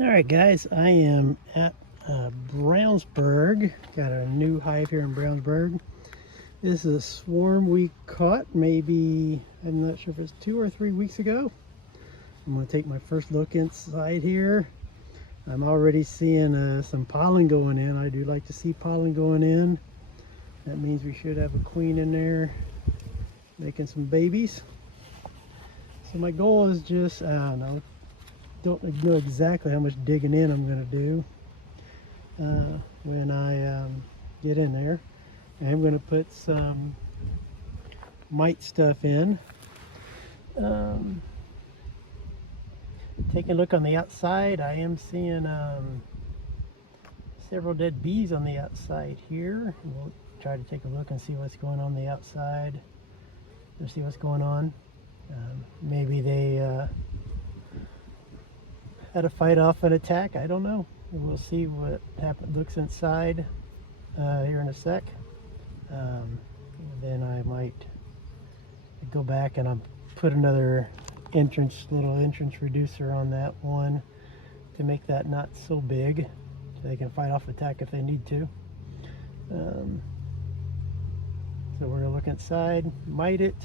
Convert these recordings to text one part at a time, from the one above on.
Alright guys, I am at Brownsburg. Got a new hive here in Brownsburg. This is a swarm we caught maybe, I'm not sure if it's 2 or 3 weeks ago. I'm going to take my first look inside here. I'm already seeing some pollen going in. I do like to see pollen going in. That means we should have a queen in there making some babies. So my goal is just, don't know exactly how much digging in I'm going to do when I get in there. I'm going to put some mite stuff in. Taking a look on the outside, I am seeing several dead bees on the outside here. We'll try to take a look and see what's going on the outside. Let's see what's going on. Maybe they had to fight off an attack. I don't know. We'll see what looks inside here in a sec. Then I might go back and I'll put another little entrance reducer on that one to make that not so big, so they can fight off attack if they need to. So we're gonna look inside, mite it,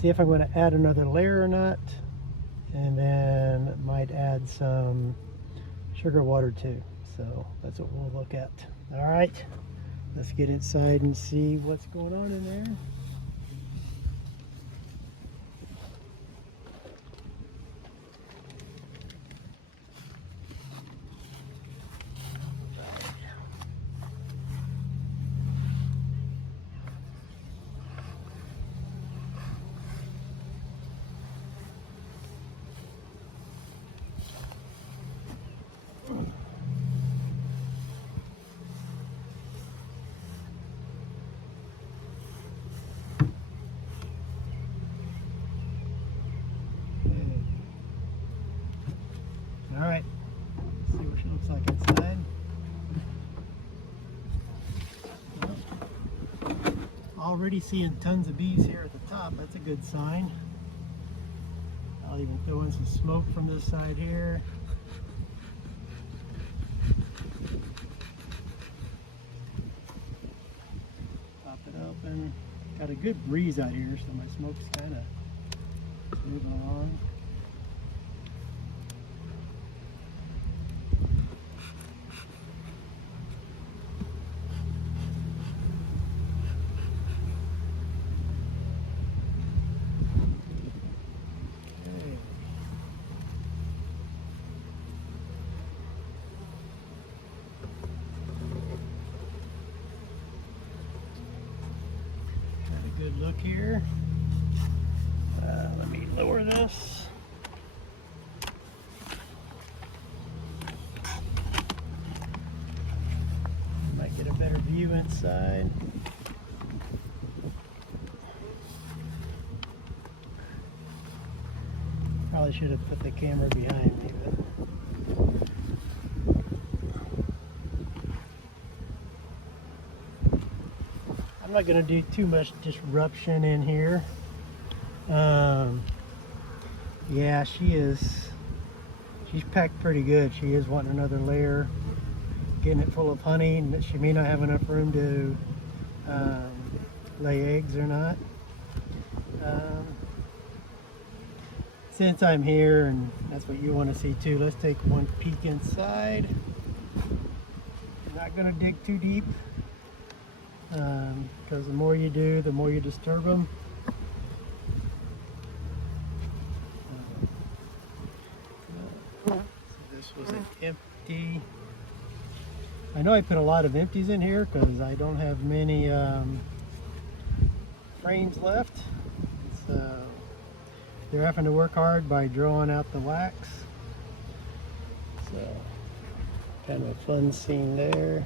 see if I'm going to add another layer or not, and then might add some sugar water too. So that's what we'll look at. All right, let's get inside and see what's going on in there. All right, let's see what she looks like inside. Already seeing tons of bees here at the top. That's a good sign. I'll even throw in some smoke from this side here. Pop it open. Got a good breeze out here, so my smoke's kind of moving along. Good look here. Let me lower this. Might get a better view inside. Probably should have put the camera behind me, but I'm not going to do too much disruption in here. Yeah, she's packed pretty good. She is wanting another layer, getting it full of honey, and she may not have enough room to lay eggs or not. Since I'm here and that's what you want to see too, let's take one peek inside. I'm not going to dig too deep, because the more you do, the more you disturb them. So this was an empty. I know I put a lot of empties in here because I don't have many frames left. So they're having to work hard by drawing out the wax. So kind of a fun scene there.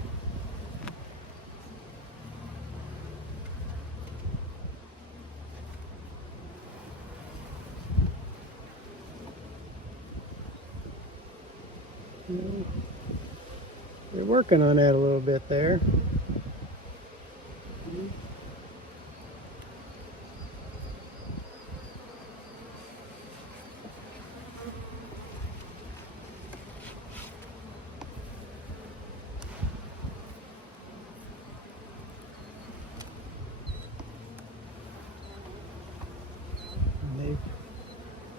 They're working on that a little bit there.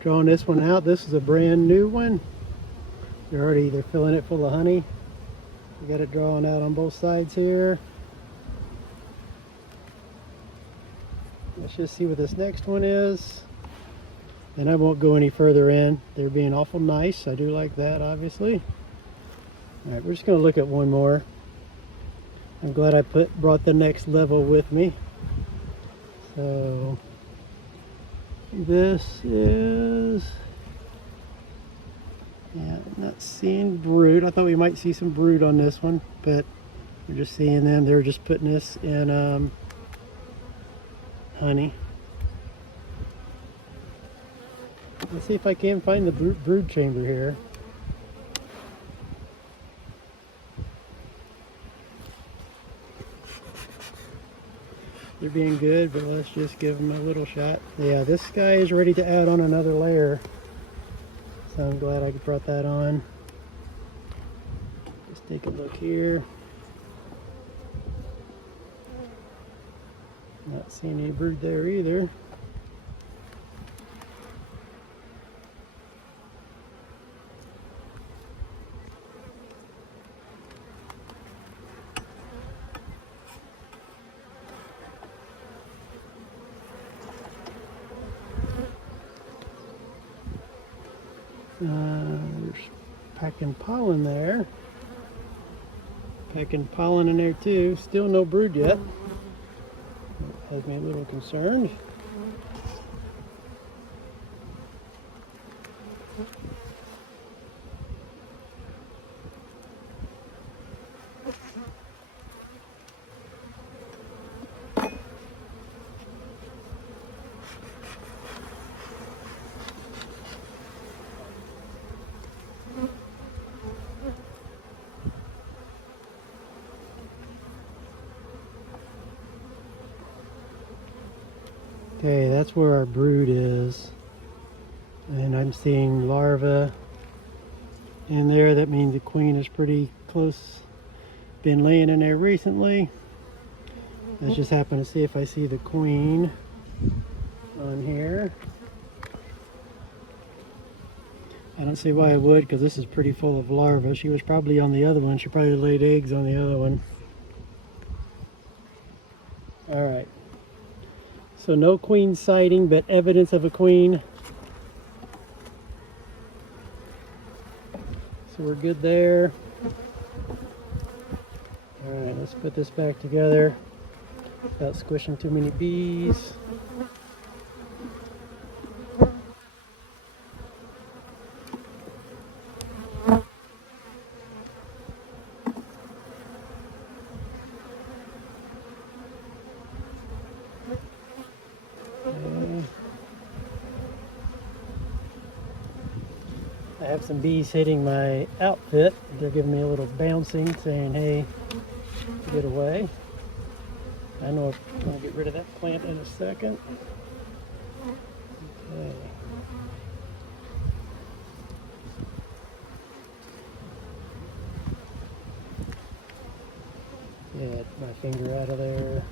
drawing this one out. This is a brand new one. They're filling it full of honey. We got it drawn out on both sides here. Let's just see what this next one is. And I won't go any further in. They're being awful nice. I do like that, obviously. All right, we're just going to look at one more. I'm glad I brought the next level with me. So this is, yeah, I'm not seeing brood. I thought we might see some brood on this one, but we're just seeing them. They're just putting this in honey. Let's see if I can find the brood chamber here. They're being good, but let's just give them a little shot. Yeah, this guy is ready to add on another layer. So I'm glad I brought that on. Just take a look here. Not seeing any brood there either. There's packing pollen there. Packing pollen in there too. Still no brood yet. That has me a little concerned. Okay, that's where our brood is. And I'm seeing larvae in there. That means the queen is pretty close. Been laying in there recently. Let's just happen to see if I see the queen on here. I don't see why I would, because this is pretty full of larvae. She was probably on the other one. She probably laid eggs on the other one. All right. So no queen sighting, but evidence of a queen. So we're good there. All right, let's put this back together without squishing too many bees. I have some bees hitting my outfit. They're giving me a little bouncing, saying, hey, get away. I know I'm going to get rid of that plant in a second. Okay. Get my finger out of there.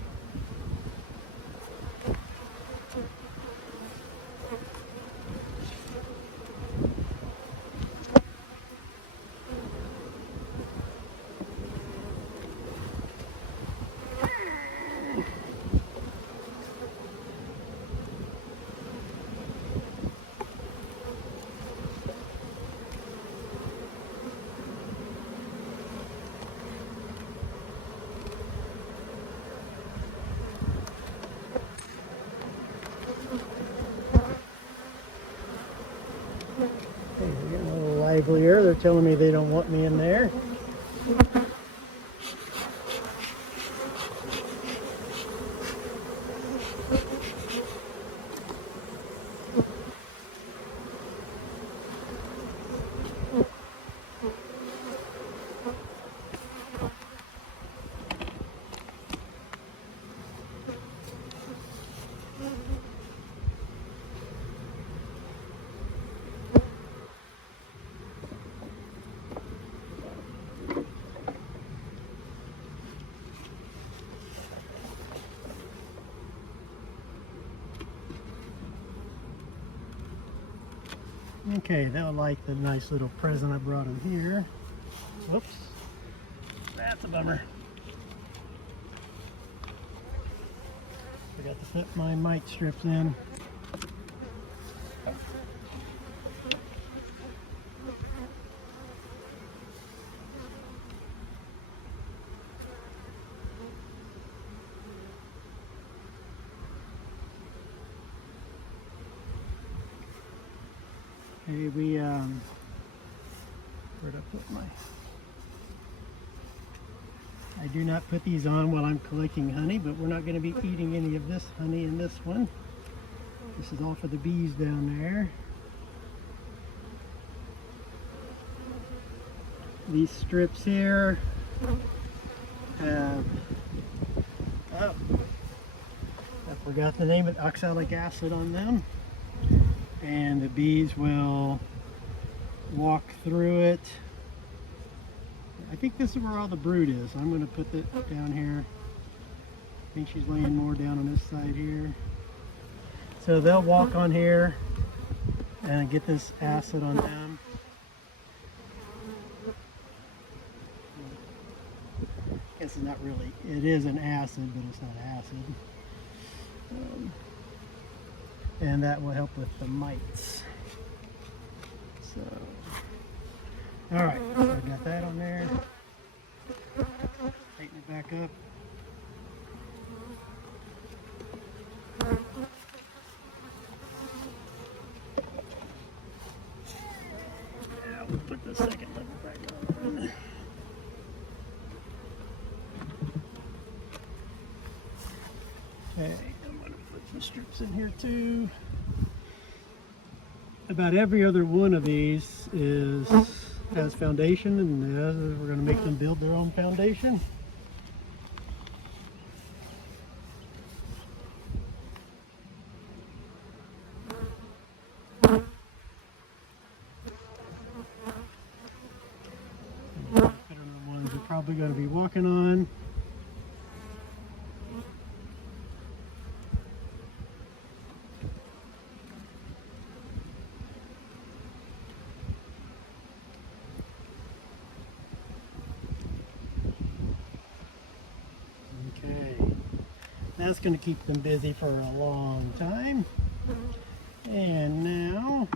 Okay, we're getting a little livelier. They're telling me they don't want me in there. Okay, they'll like the nice little present I brought them here. Whoops, that's a bummer. Forgot to put my mite strips in. Hey, where'd I put my... I do not put these on while I'm collecting honey, but we're not going to be eating any of this honey in this one. This is all for the bees down there. These strips here have, oh, I forgot the name of oxalic acid on them. And the bees will walk through it. I think this is where all the brood is. I'm going to put it down here. I think she's laying more down on this side here. So they'll walk on here and get this acid on them. I guess it's not really, it is an acid, but it's not acid. And that will help with the mites. So, all right, so I got that on there. Tighten it back up. Now we'll put the second level back on. Okay, I'm going to put some strips in here too. About every other one of these has foundation, and we're going to make them build their own foundation. The ones we're probably going to be walking on. That's going to keep them busy for a long time. And now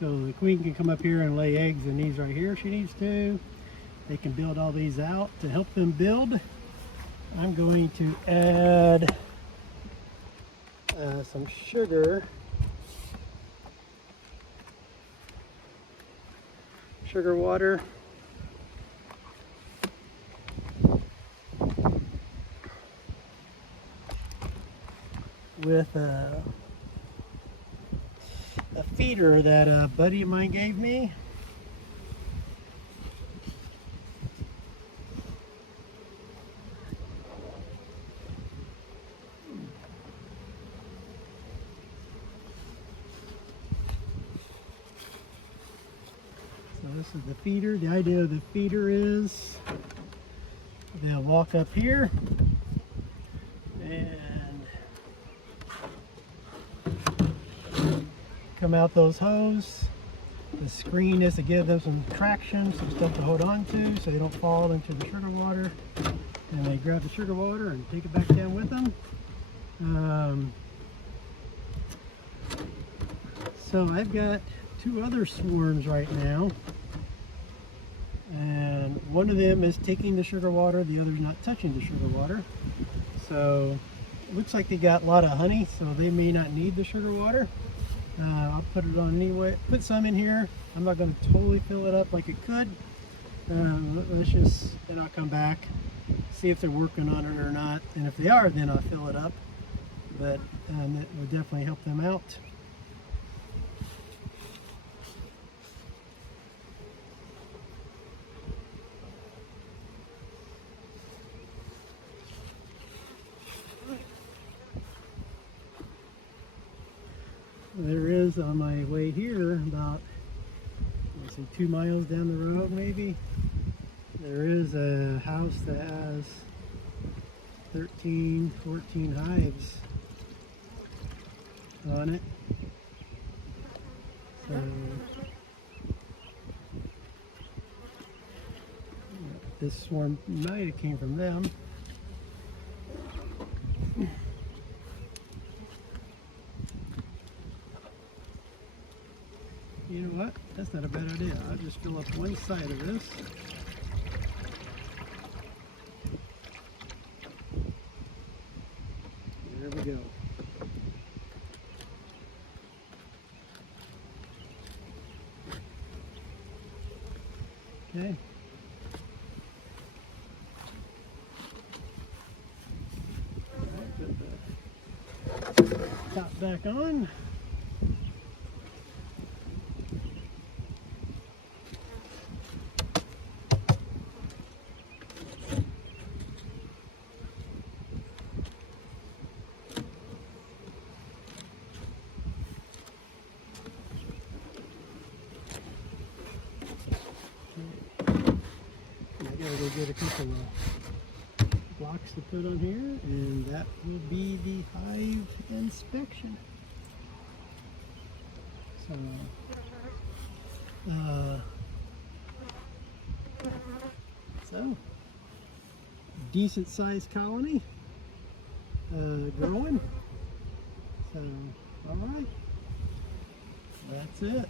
so the queen can come up here and lay eggs in these right here if she needs to. They can build all these out. To help them build, I'm going to add some sugar water. With a feeder that a buddy of mine gave me. This is the feeder. The idea of the feeder is they'll walk up here and come out those hose. The screen is to give them some traction, some stuff to hold on to so they don't fall into the sugar water. And they grab the sugar water and take it back down with them. So I've got two other swarms right now. And one of them is taking the sugar water, the other's not touching the sugar water. So it looks like they got a lot of honey, so they may not need the sugar water. I'll put it on anyway. Put some in here. I'm not going to totally fill it up like it could. Let's just, then I'll come back, see if they're working on it or not. And if they are, then I'll fill it up. But it will definitely help them out. There is on my way here about, let's see, 2 miles down the road maybe. There is a house that has 13, 14 hives on it. So this swarm might have came from them. You know what? That's not a bad idea. I'll just fill up one side of this. There we go. Okay. Put the top back on. I gotta go get a couple of blocks to put on here, and that will be the hive inspection. So decent sized colony, growing. So, all right, that's it.